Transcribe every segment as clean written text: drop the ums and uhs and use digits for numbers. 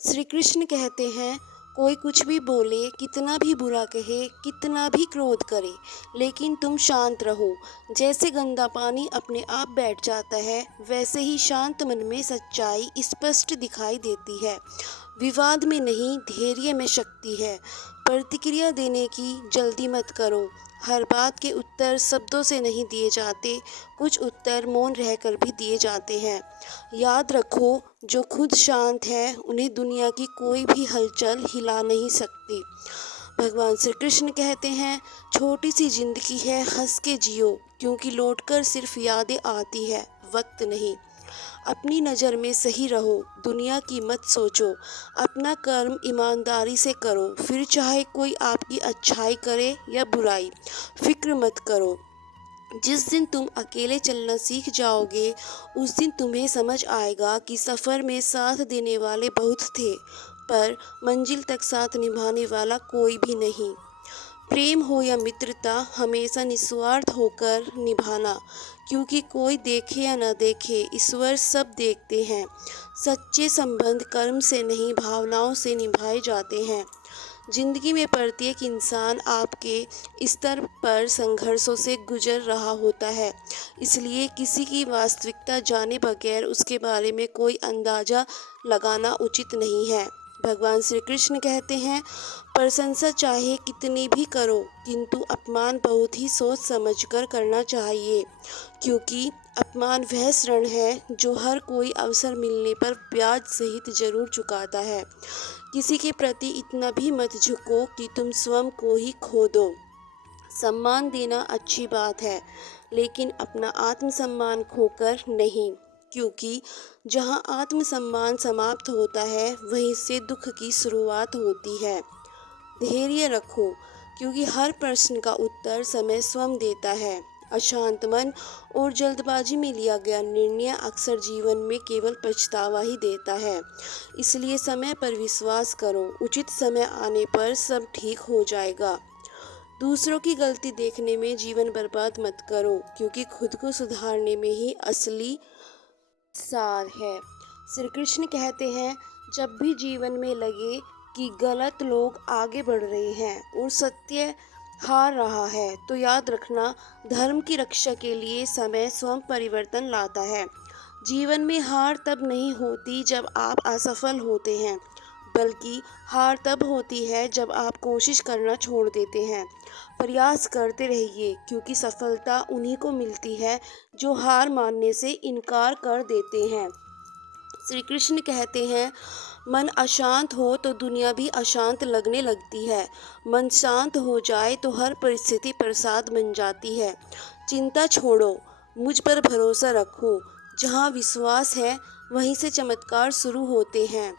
श्री कृष्ण कहते हैं, कोई कुछ भी बोले, कितना भी बुरा कहे, कितना भी क्रोध करे, लेकिन तुम शांत रहो। जैसे गंदा पानी अपने आप बैठ जाता है, वैसे ही शांत मन में सच्चाई स्पष्ट दिखाई देती है। विवाद में नहीं, धैर्य में शक्ति है। प्रतिक्रिया देने की जल्दी मत करो। हर बात के उत्तर शब्दों से नहीं दिए जाते, कुछ उत्तर मौन रहकर भी दिए जाते हैं। याद रखो, जो खुद शांत है उन्हें दुनिया की कोई भी हलचल हिला नहीं सकती। भगवान श्री कृष्ण कहते हैं, छोटी सी जिंदगी है, हंस के जियो, क्योंकि लौटकर सिर्फ यादें आती है, वक्त नहीं। अपनी नज़र में सही रहो, दुनिया की मत सोचो। अपना कर्म ईमानदारी से करो, फिर चाहे कोई आपकी अच्छाई करे या बुराई, फिक्र मत करो। जिस दिन तुम अकेले चलना सीख जाओगे, उस दिन तुम्हें समझ आएगा कि सफ़र में साथ देने वाले बहुत थे, पर मंजिल तक साथ निभाने वाला कोई भी नहीं। प्रेम हो या मित्रता, हमेशा निस्वार्थ होकर निभाना, क्योंकि कोई देखे या न देखे, ईश्वर सब देखते हैं। सच्चे संबंध कर्म से नहीं, भावनाओं से निभाए जाते हैं। जिंदगी में प्रत्येक इंसान आपके स्तर पर संघर्षों से गुजर रहा होता है, इसलिए किसी की वास्तविकता जाने बगैर उसके बारे में कोई अंदाज़ा लगाना उचित नहीं है। भगवान श्री कृष्ण कहते हैं, प्रशंसा चाहे कितनी भी करो, किंतु अपमान बहुत ही सोच समझकर करना चाहिए, क्योंकि अपमान वह ऋण है जो हर कोई अवसर मिलने पर ब्याज सहित जरूर चुकाता है। किसी के प्रति इतना भी मत झुको कि तुम स्वयं को ही खो दो। सम्मान देना अच्छी बात है, लेकिन अपना आत्मसम्मान खोकर नहीं, क्योंकि जहाँ आत्मसम्मान समाप्त होता है, वहीं से दुख की शुरुआत होती है। धैर्य रखो, क्योंकि हर प्रश्न का उत्तर समय स्वयं देता है। अशांत मन और जल्दबाजी में लिया गया निर्णय अक्सर जीवन में केवल पछतावा ही देता है। इसलिए समय पर विश्वास करो, उचित समय आने पर सब ठीक हो जाएगा। दूसरों की गलती देखने में जीवन बर्बाद मत करो, क्योंकि खुद को सुधारने में ही असली सार है। श्री कृष्ण कहते हैं, जब भी जीवन में लगे कि गलत लोग आगे बढ़ रहे हैं और सत्य हार रहा है, तो याद रखना, धर्म की रक्षा के लिए समय स्वयं परिवर्तन लाता है। जीवन में हार तब नहीं होती जब आप असफल होते हैं, बल्कि हार तब होती है जब आप कोशिश करना छोड़ देते हैं। प्रयास करते रहिए, क्योंकि सफलता उन्हीं को मिलती है जो हार मानने से इनकार कर देते हैं। श्री कृष्ण कहते हैं, मन अशांत हो तो दुनिया भी अशांत लगने लगती है। मन शांत हो जाए तो हर परिस्थिति प्रसाद बन जाती है। चिंता छोड़ो, मुझ पर भरोसा रखो। जहाँ विश्वास है, वहीं से चमत्कार शुरू होते हैं।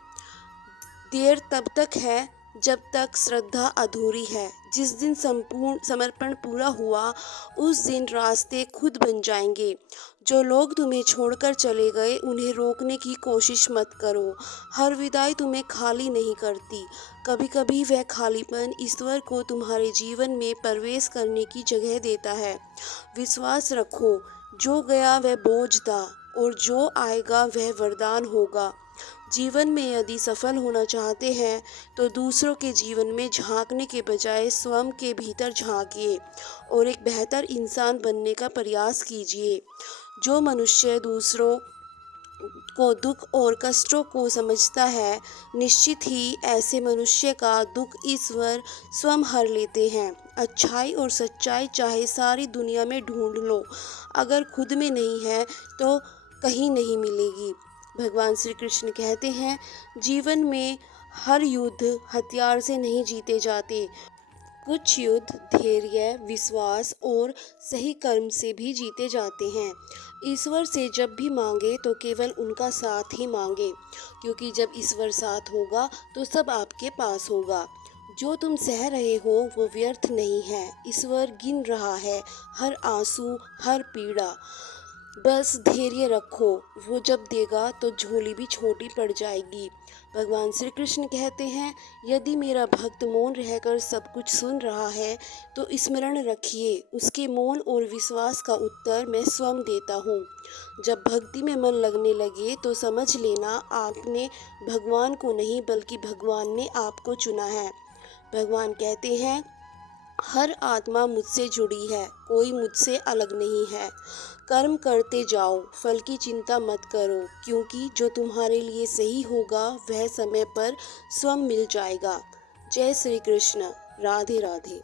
देर तब तक है जब तक श्रद्धा अधूरी है। जिस दिन संपूर्ण समर्पण पूरा हुआ, उस दिन रास्ते खुद बन जाएंगे। जो लोग तुम्हें छोड़कर चले गए, उन्हें रोकने की कोशिश मत करो। हर विदाई तुम्हें खाली नहीं करती। कभी कभी वह खालीपन ईश्वर को तुम्हारे जीवन में प्रवेश करने की जगह देता है। विश्वास रखो, जो गया वह बोझ था, और जो आएगा वह वरदान होगा। जीवन में यदि सफल होना चाहते हैं, तो दूसरों के जीवन में झांकने के बजाय स्वयं के भीतर झांकिए और एक बेहतर इंसान बनने का प्रयास कीजिए। जो मनुष्य दूसरों को दुख और कष्टों को समझता है, निश्चित ही ऐसे मनुष्य का दुख ईश्वर स्वयं हर लेते हैं। अच्छाई और सच्चाई चाहे सारी दुनिया में ढूंढ लो, अगर खुद में नहीं है तो कहीं नहीं मिलेगी। भगवान श्री कृष्ण कहते हैं, जीवन में हर युद्ध हथियार से नहीं जीते जाते, कुछ युद्ध धैर्य, विश्वास और सही कर्म से भी जीते जाते हैं। ईश्वर से जब भी मांगे तो केवल उनका साथ ही मांगे, क्योंकि जब ईश्वर साथ होगा तो सब आपके पास होगा। जो तुम सह रहे हो वो व्यर्थ नहीं है। ईश्वर गिन रहा है हर आंसू, हर पीड़ा। बस धैर्य रखो, वो जब देगा तो झोली भी छोटी पड़ जाएगी। भगवान श्री कृष्ण कहते हैं, यदि मेरा भक्त मौन रहकर सब कुछ सुन रहा है तो स्मरण रखिए, उसके मौन और विश्वास का उत्तर मैं स्वयं देता हूँ। जब भक्ति में मन लगने लगे तो समझ लेना आपने भगवान को नहीं बल्कि भगवान ने आपको चुना है। भगवान कहते हैं, हर आत्मा मुझसे जुड़ी है, कोई मुझसे अलग नहीं है। कर्म करते जाओ, फल की चिंता मत करो, क्योंकि जो तुम्हारे लिए सही होगा वह समय पर स्वयं मिल जाएगा। जय श्री कृष्ण। राधे राधे।